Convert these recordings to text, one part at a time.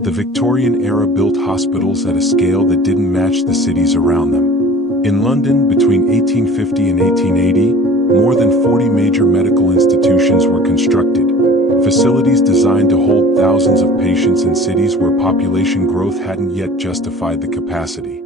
The Victorian-era built hospitals at a scale that didn't match the cities around them. In London, between 1850 and 1880, more than 40 major medical institutions were constructed, facilities designed to hold thousands of patients in cities where population growth hadn't yet justified the capacity.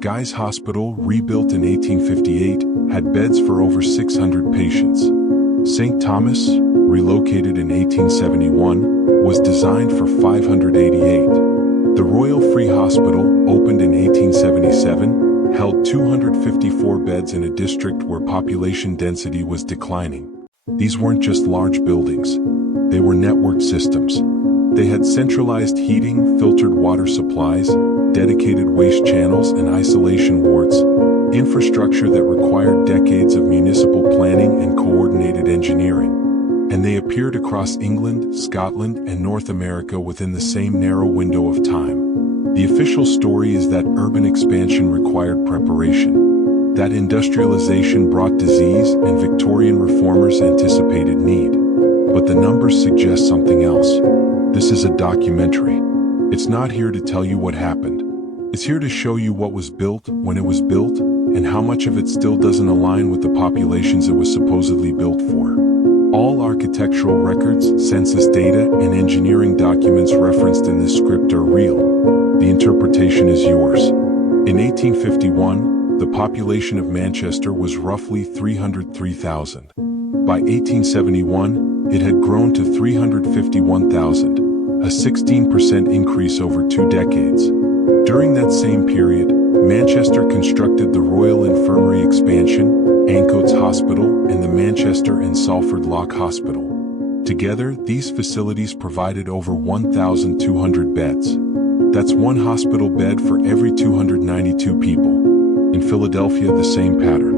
Guy's Hospital, rebuilt in 1858, had beds for over 600 patients. St. Thomas, relocated in 1871, was designed for 588. The Royal Free Hospital, opened in 1877, held 254 beds in a district where population density was declining. These weren't just large buildings. They were networked systems. They had centralized heating, filtered water supplies, dedicated waste channels and isolation wards, infrastructure that required decades of municipal planning and coordinated engineering. And they appeared across England, Scotland, and North America within the same narrow window of time. The official story is that urban expansion required preparation, that industrialization brought disease and Victorian reformers anticipated need. But the numbers suggest something else. This is a documentary. It's not here to tell you what happened. It's here to show you what was built, when it was built, and how much of it still doesn't align with the populations it was supposedly built for. All architectural records, census data, and engineering documents referenced in this script are real. The interpretation is yours. In 1851, the population of Manchester was roughly 303,000. By 1871, it had grown to 351,000, a 16% increase over 2 decades. During that same period, Manchester constructed the Royal Infirmary expansion, Ancoats Hospital, and the Manchester and Salford Lock Hospital. Together, these facilities provided over 1,200 beds. That's one hospital bed for every 292 people. In Philadelphia, the same pattern.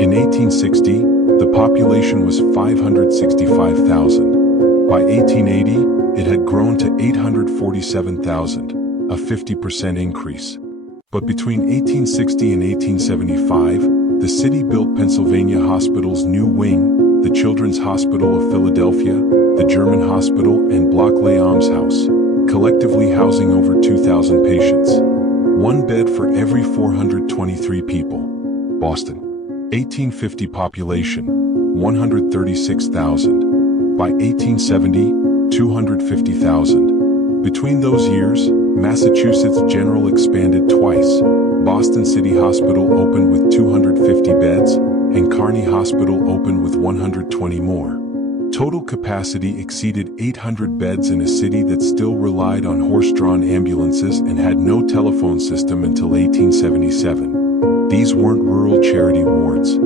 In 1860, the population was 565,000. By 1880, it had grown to 847,000, a 50% increase. But between 1860 and 1875, the city built Pennsylvania Hospital's new wing, the Children's Hospital of Philadelphia, the German Hospital, and Blockley Almshouse, collectively housing over 2,000 patients. One bed for every 423 people. Boston. 1850 population, 136,000. By 1870, 250,000. Between those years, Massachusetts General expanded twice. Boston City Hospital opened with 250 beds, and Kearny Hospital opened with 120 more. Total capacity exceeded 800 beds in a city that still relied on horse-drawn ambulances and had no telephone system until 1877. These weren't rural charity wards.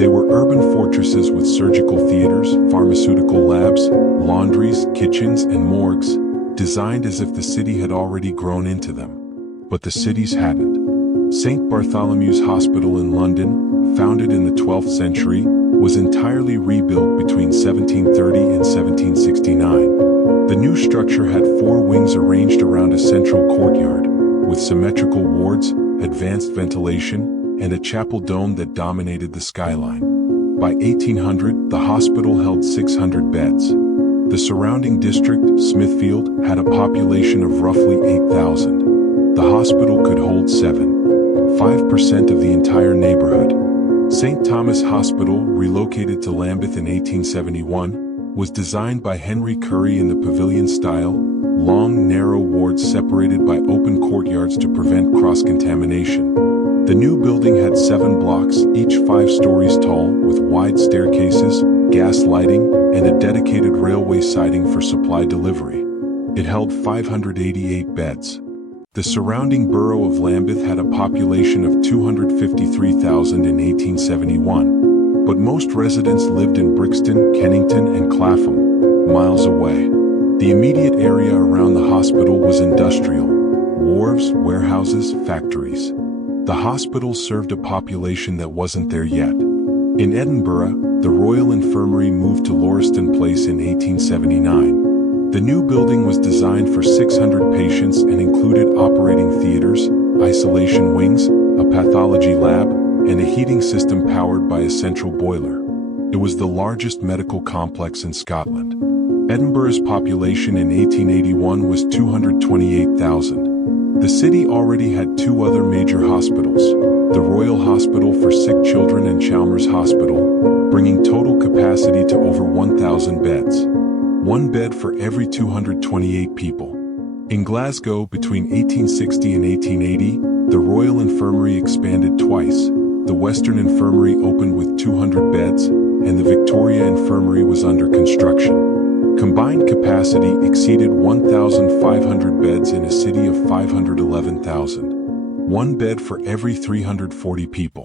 They were urban fortresses with surgical theaters, pharmaceutical labs, laundries, kitchens, and morgues, designed as if the city had already grown into them. But the cities hadn't. St. Bartholomew's Hospital in London, founded in the 12th century, was entirely rebuilt between 1730 and 1769. The new structure had 4 wings arranged around a central courtyard, with symmetrical wards, advanced ventilation, and a chapel dome that dominated the skyline. By 1800, the hospital held 600 beds. The surrounding district, Smithfield, had a population of roughly 8,000. The hospital could hold 5% of the entire neighborhood. St. Thomas Hospital, relocated to Lambeth in 1871, was designed by Henry Currie in the pavilion style, long, narrow wards separated by open courtyards to prevent cross-contamination. The new building had 7 blocks, each 5 stories tall, with wide staircases, gas lighting, and a dedicated railway siding for supply delivery. It held 588 beds. The surrounding borough of Lambeth had a population of 253,000 in 1871, but most residents lived in Brixton, Kennington, and Clapham, miles away. The immediate area around the hospital was industrial: wharves, warehouses, factories. The hospital served a population that wasn't there yet. In Edinburgh, the Royal Infirmary moved to Lauriston Place in 1879. The new building was designed for 600 patients and included operating theaters, isolation wings, a pathology lab, and a heating system powered by a central boiler. It was the largest medical complex in Scotland. Edinburgh's population in 1881 was 228,000. The city already had two other major hospitals, the Royal Hospital for Sick Children and Chalmers Hospital, bringing total capacity to over 1,000 beds. One bed for every 228 people. In Glasgow, between 1860 and 1880, the Royal Infirmary expanded twice. The Western Infirmary opened with 200 beds, and the Victoria Infirmary was under construction. Combined capacity exceeded 1,500 beds in a city of 511,000. One bed for every 340 people.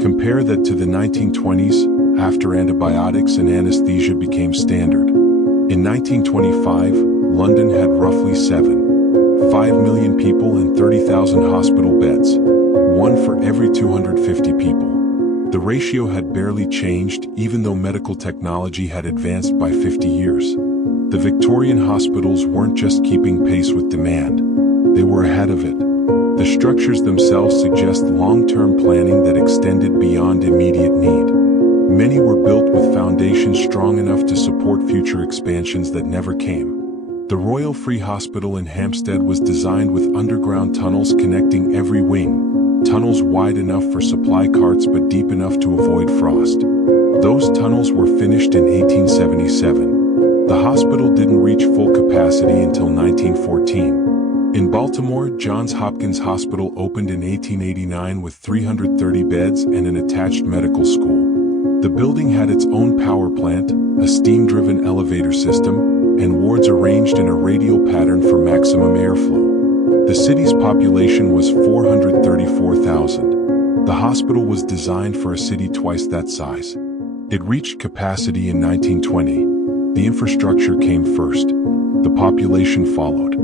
Compare that to the 1920s, after antibiotics and anesthesia became standard. In 1925, London had roughly 5 million people and 30,000 hospital beds, one for every 250 people. The ratio had barely changed, even though medical technology had advanced by 50 years. The Victorian hospitals weren't just keeping pace with demand, they were ahead of it. The structures themselves suggest long-term planning that extended beyond immediate need. Many were built with foundations strong enough to support future expansions that never came. The Royal Free Hospital in Hampstead was designed with underground tunnels connecting every wing, tunnels wide enough for supply carts but deep enough to avoid frost. Those tunnels were finished in 1877. The hospital didn't reach full capacity until 1914. In Baltimore, Johns Hopkins Hospital opened in 1889 with 330 beds and an attached medical school. The building had its own power plant, a steam-driven elevator system, and wards arranged in a radial pattern for maximum airflow. The city's population was 434,000. The hospital was designed for a city twice that size. It reached capacity in 1920. The infrastructure came first. The population followed.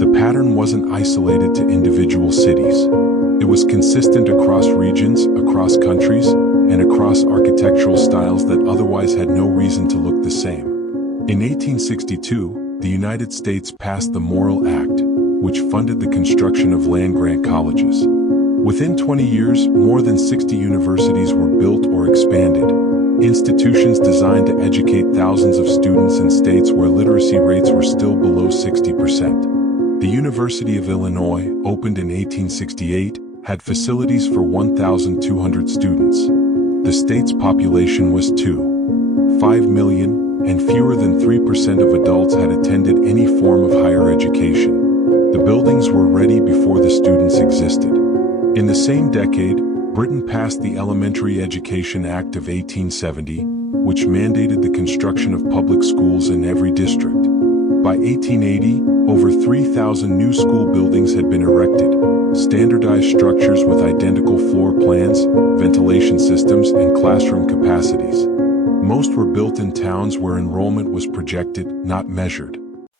The pattern wasn't isolated to individual cities. It was consistent across regions, across countries, and across architectural styles that otherwise had no reason to look the same. In 1862, the United States passed the Morrill Act, which funded the construction of land-grant colleges. Within 20 years, more than 60 universities were built or expanded, institutions designed to educate thousands of students in states where literacy rates were still below 60%. The University of Illinois, opened in 1868, had facilities for 1,200 students. The state's population was 5 million, and fewer than 3% of adults had attended any form of higher education. The buildings were ready before the students existed. In the same decade, Britain passed the Elementary Education Act of 1870, which mandated the construction of public schools in every district. By 1880, over 3,000 new school buildings had been erected, standardized structures with identical floor plans, ventilation systems, and classroom capacities. Most were built in towns where enrollment was projected, not measured.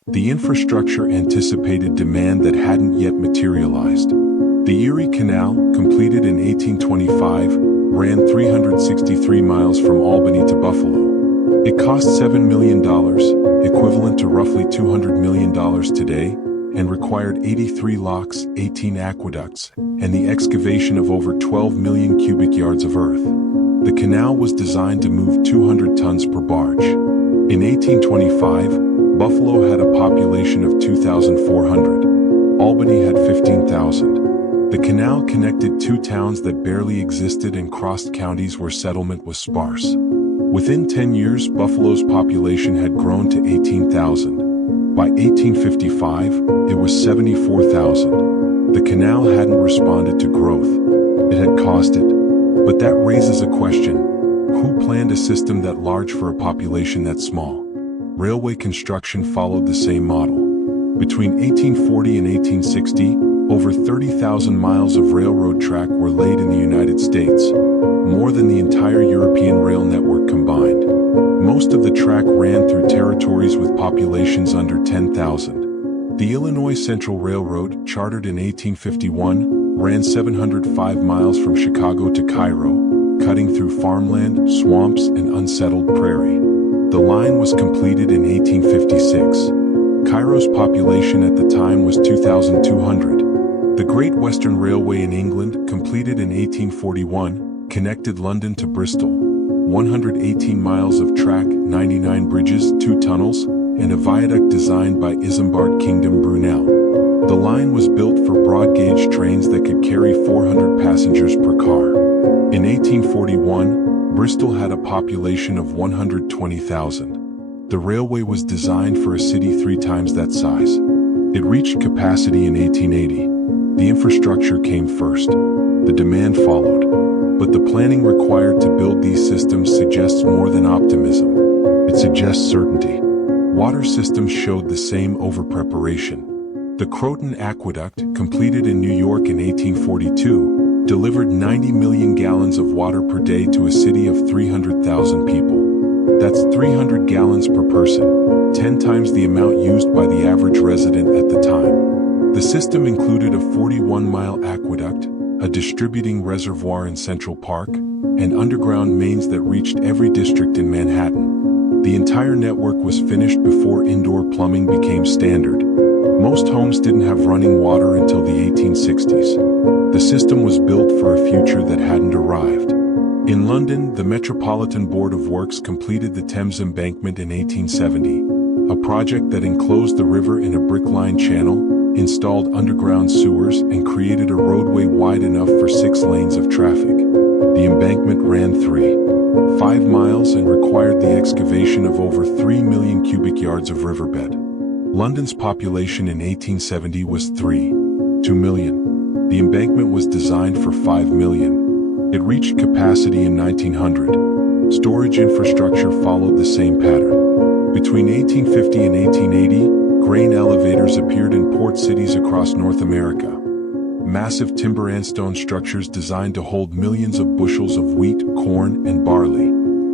The infrastructure anticipated demand that hadn't yet materialized. The Erie Canal, completed in 1825, ran 363 miles from Albany to Buffalo. It cost $7 million, equivalent to roughly $200 million today, and required 83 locks, 18 aqueducts, and the excavation of over 12 million cubic yards of earth. The canal was designed to move 200 tons per barge. In 1825, Buffalo had a population of 2,400. Albany had 15,000. The canal connected two towns that barely existed and crossed counties where settlement was sparse. Within 10 years, Buffalo's population had grown to 18,000. By 1855, it was 74,000. The canal hadn't responded to growth. It had cost it. But that raises a question. Who planned a system that large for a population that small? Railway construction followed the same model. Between 1840 and 1860, over 30,000 miles of railroad track were laid in the United States, more than the entire European rail network combined. Most of the track ran through territories with populations under 10,000. The Illinois Central Railroad, chartered in 1851, ran 705 miles from Chicago to Cairo, cutting through farmland, swamps, and unsettled prairie. The line was completed in 1856. Cairo's population at the time was 2,200. The Great Western Railway in England, completed in 1841, connected London to Bristol. 118 miles of track, 99 bridges, 2 tunnels, and a viaduct designed by Isambard Kingdom Brunel. The line was built for broad-gauge trains that could carry 400 passengers per car. In 1841, Bristol had a population of 120,000. The railway was designed for a city 3 times that size. It reached capacity in 1880. The infrastructure came first. The demand followed. But the planning required to build these systems suggests more than optimism. It suggests certainty. Water systems showed the same over-preparation. The Croton Aqueduct, completed in New York in 1842, delivered 90 million gallons of water per day to a city of 300,000 people. That's 300 gallons per person, 10 times the amount used by the average resident at the time. The system included a 41-mile aqueduct, a distributing reservoir in Central Park, and underground mains that reached every district in Manhattan. The entire network was finished before indoor plumbing became standard. Most homes didn't have running water until the 1860s. The system was built for a future that hadn't arrived. In London, the Metropolitan Board of Works completed the Thames Embankment in 1870, a project that enclosed the river in a brick-lined channel, installed underground sewers, and created a roadway wide enough for 6 lanes of traffic. The embankment ran 5 miles and required the excavation of over 3 million cubic yards of riverbed. London's population in 1870 was 2 million. The embankment was designed for 5 million. It reached capacity in 1900. Storage infrastructure followed the same pattern. Between 1850 and 1880, grain elevators appeared in port cities across North America. Massive timber and stone structures designed to hold millions of bushels of wheat, corn, and barley.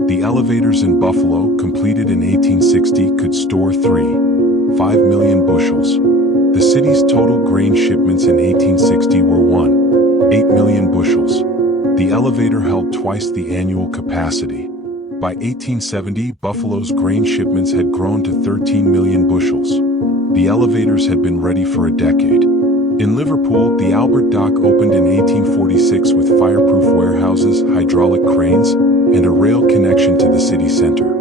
The elevators in Buffalo, completed in 1860, could store 5 million bushels. The city's total grain shipments in 1860 were 8 million bushels. The elevator held twice the annual capacity. By 1870, Buffalo's grain shipments had grown to 13 million bushels. The elevators had been ready for a decade. In Liverpool, the Albert Dock opened in 1846 with fireproof warehouses, hydraulic cranes, and a rail connection to the city center.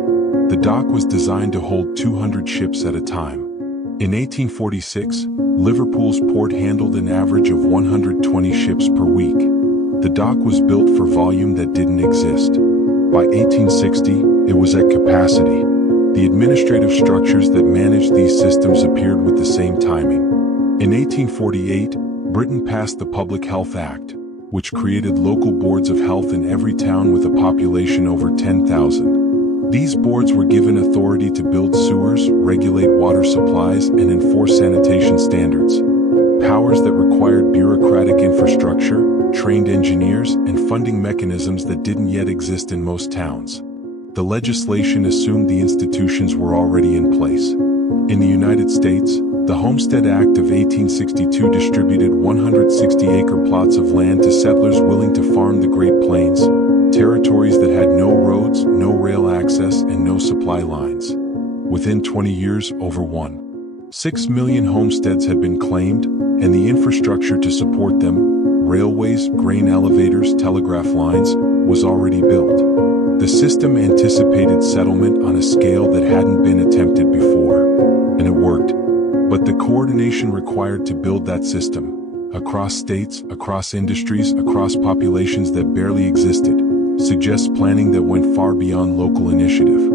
The dock was designed to hold 200 ships at a time. In 1846, Liverpool's port handled an average of 120 ships per week. The dock was built for volume that didn't exist. By 1860, it was at capacity. The administrative structures that managed these systems appeared with the same timing. In 1848, Britain passed the Public Health Act, which created local boards of health in every town with a population over 10,000. These boards were given authority to build sewers, regulate water supplies, and enforce sanitation standards. Powers that required bureaucratic infrastructure, trained engineers, and funding mechanisms that didn't yet exist in most towns. The legislation assumed the institutions were already in place. In the United States, the Homestead Act of 1862 distributed 160-acre plots of land to settlers willing to farm the Great Plains, territories that had no roads, no rail access, and no supply lines. Within 20 years, over 1.6 million homesteads had been claimed, and the infrastructure to support them, railways, grain elevators, telegraph lines, was already built. The system anticipated settlement on a scale that hadn't been attempted before. And it worked. But the coordination required to build that system, across states, across industries, across populations that barely existed, suggests planning that went far beyond local initiative.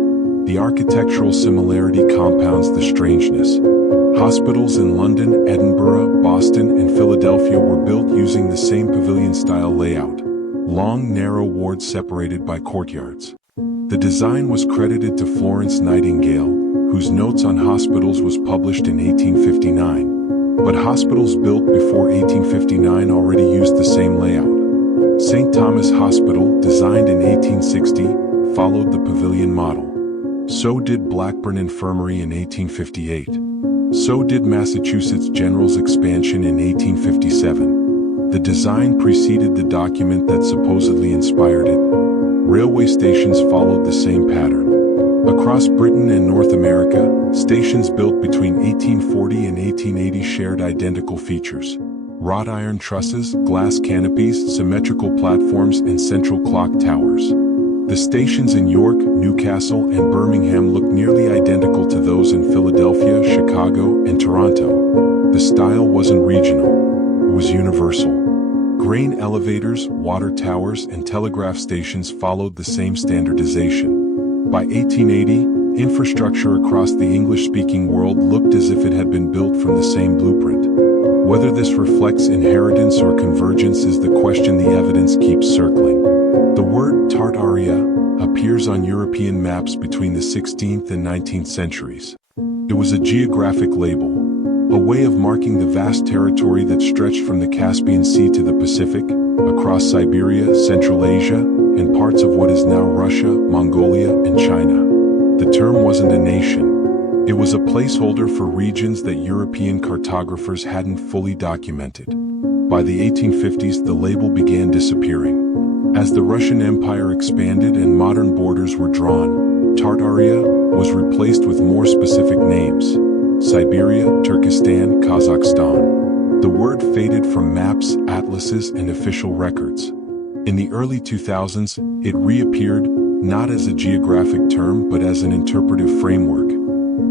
The architectural similarity compounds the strangeness. Hospitals in London, Edinburgh, Boston, and Philadelphia were built using the same pavilion-style layout. Long, narrow wards separated by courtyards. The design was credited to Florence Nightingale, whose Notes on Hospitals was published in 1859. But hospitals built before 1859 already used the same layout. St. Thomas Hospital, designed in 1860, followed the pavilion model. So did Blackburn Infirmary in 1858. So did Massachusetts General's expansion in 1857. The design preceded the document that supposedly inspired it. Railway stations followed the same pattern. Across Britain and North America, stations built between 1840 and 1880 shared identical features. Wrought iron trusses, glass canopies, symmetrical platforms, and central clock towers. The stations in York, Newcastle, and Birmingham look nearly identical to those in Philadelphia, Chicago, and Toronto. The style wasn't regional, it was universal. Grain elevators, water towers, and telegraph stations followed the same standardization. By 1880, infrastructure across the English-speaking world looked as if it had been built from the same blueprint. Whether this reflects inheritance or convergence is the question the evidence keeps circling. The word Tartaria appears on European maps between the 16th and 19th centuries. It was a geographic label, a way of marking the vast territory that stretched from the Caspian Sea to the Pacific, across Siberia, Central Asia, and parts of what is now Russia, Mongolia, and China. The term wasn't a nation. It was a placeholder for regions that European cartographers hadn't fully documented. By the 1850s, the label began disappearing. As the Russian Empire expanded and modern borders were drawn, Tartaria was replaced with more specific names: Siberia, Turkestan, Kazakhstan. The word faded from maps, atlases, and official records. In the early 2000s, it reappeared, not as a geographic term but as an interpretive framework.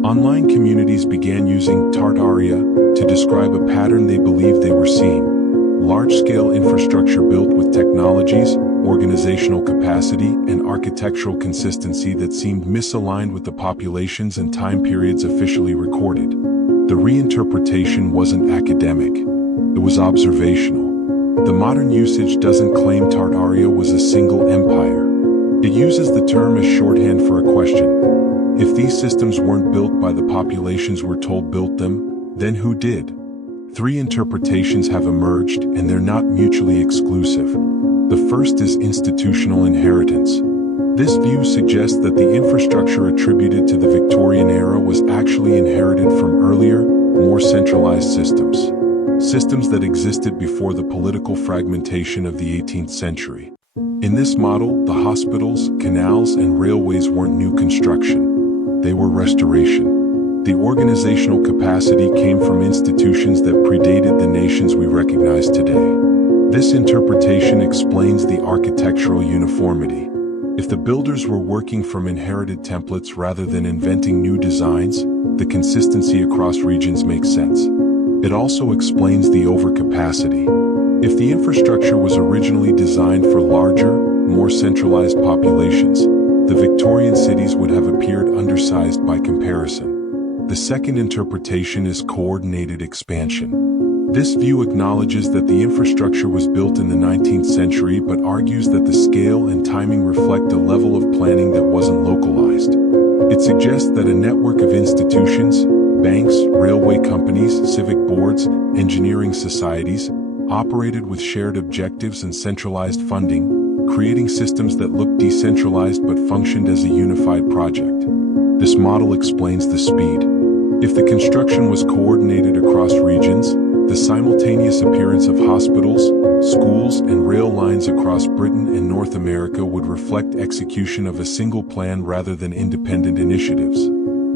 Online communities began using Tartaria to describe a pattern they believed they were seeing: large-scale infrastructure built with technologies, organizational capacity, and architectural consistency that seemed misaligned with the populations and time periods officially recorded. The reinterpretation wasn't academic, it was observational. The modern usage doesn't claim Tartaria was a single empire. It uses the term as shorthand for a question. If these systems weren't built by the populations we're told built them, then who did? Three interpretations have emerged, and they're not mutually exclusive. The first is institutional inheritance. This view suggests that the infrastructure attributed to the Victorian era was actually inherited from earlier, more centralized systems that existed before the political fragmentation of the 18th century. In this model, the hospitals, canals, and railways weren't new construction. They were restoration. The organizational capacity came from institutions that predated the nations we recognize today. This interpretation explains the architectural uniformity. If the builders were working from inherited templates rather than inventing new designs, the consistency across regions makes sense. It also explains the overcapacity. If the infrastructure was originally designed for larger, more centralized populations, the Victorian cities would have appeared undersized by comparison. The second interpretation is coordinated expansion. This view acknowledges that the infrastructure was built in the 19th century but argues that the scale and timing reflect a level of planning that wasn't localized. It suggests that a network of institutions, banks, railway companies, civic boards, engineering societies, operated with shared objectives and centralized funding, creating systems that looked decentralized but functioned as a unified project. This model explains the speed. If the construction was coordinated across regions, the simultaneous appearance of hospitals, schools, and rail lines across Britain and North America would reflect execution of a single plan rather than independent initiatives.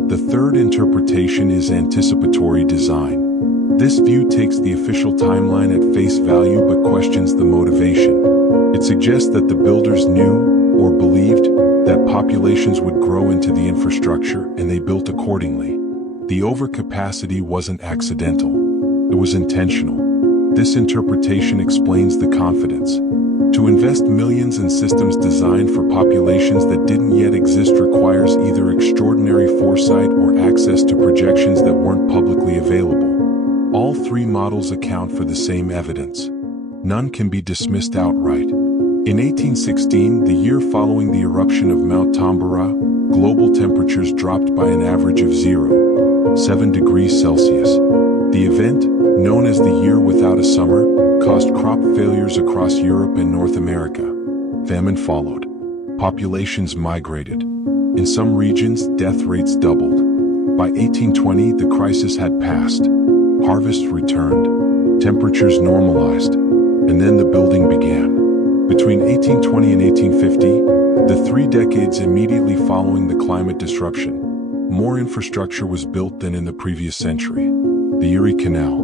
The third interpretation is anticipatory design. This view takes the official timeline at face value but questions the motivation. It suggests that the builders knew, or believed, that populations would grow into the infrastructure and they built accordingly. The overcapacity wasn't accidental. It was intentional. This interpretation explains the confidence. To invest millions in systems designed for populations that didn't yet exist requires either extraordinary foresight or access to projections that weren't publicly available. All three models account for the same evidence. None can be dismissed outright. In 1816, the year following the eruption of Mount Tambora, global temperatures dropped by an average of 0.7 degrees Celsius. The event, known as the Year Without a Summer, caused crop failures across Europe and North America. Famine followed. Populations migrated. In some regions, death rates doubled. By 1820, the crisis had passed. Harvests returned. Temperatures normalized. And then the building began. Between 1820 and 1850, the 3 decades immediately following the climate disruption, more infrastructure was built than in the previous century. The Erie Canal,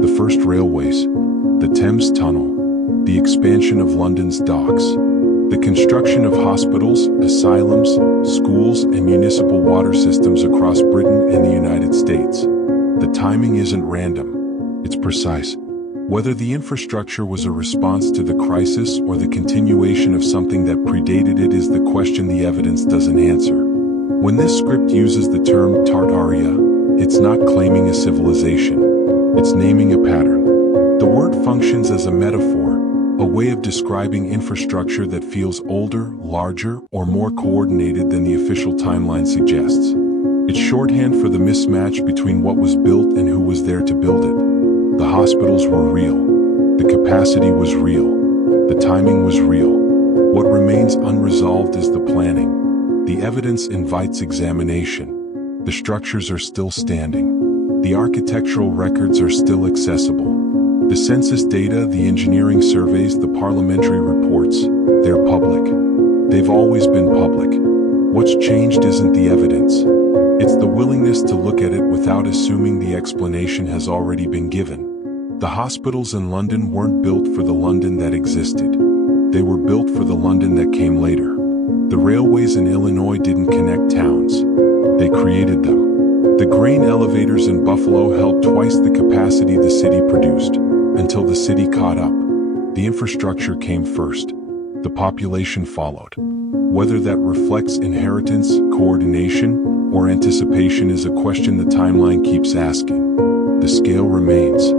the first railways, the Thames Tunnel, the expansion of London's docks. The construction of hospitals, asylums, schools, and municipal water systems across Britain and the United States. The timing isn't random, it's precise. Whether the infrastructure was a response to the crisis or the continuation of something that predated it is the question the evidence doesn't answer. When this script uses the term Tartaria, it's not claiming a civilization, it's naming a pattern. The word functions as a metaphor, a way of describing infrastructure that feels older, larger, or more coordinated than the official timeline suggests. It's shorthand for the mismatch between what was built and who was there to build it. The hospitals were real. The capacity was real. The timing was real. What remains unresolved is the planning. The evidence invites examination. The structures are still standing. The architectural records are still accessible. The census data, the engineering surveys, the parliamentary reports, they're public. They've always been public. What's changed isn't the evidence. It's the willingness to look at it without assuming the explanation has already been given. The hospitals in London weren't built for the London that existed. They were built for the London that came later. The railways in Illinois didn't connect towns. They created them. The grain elevators in Buffalo held twice the capacity the city produced, until the city caught up. The infrastructure came first. The population followed. Whether that reflects inheritance, coordination, or anticipation is a question the timeline keeps asking. The scale remains.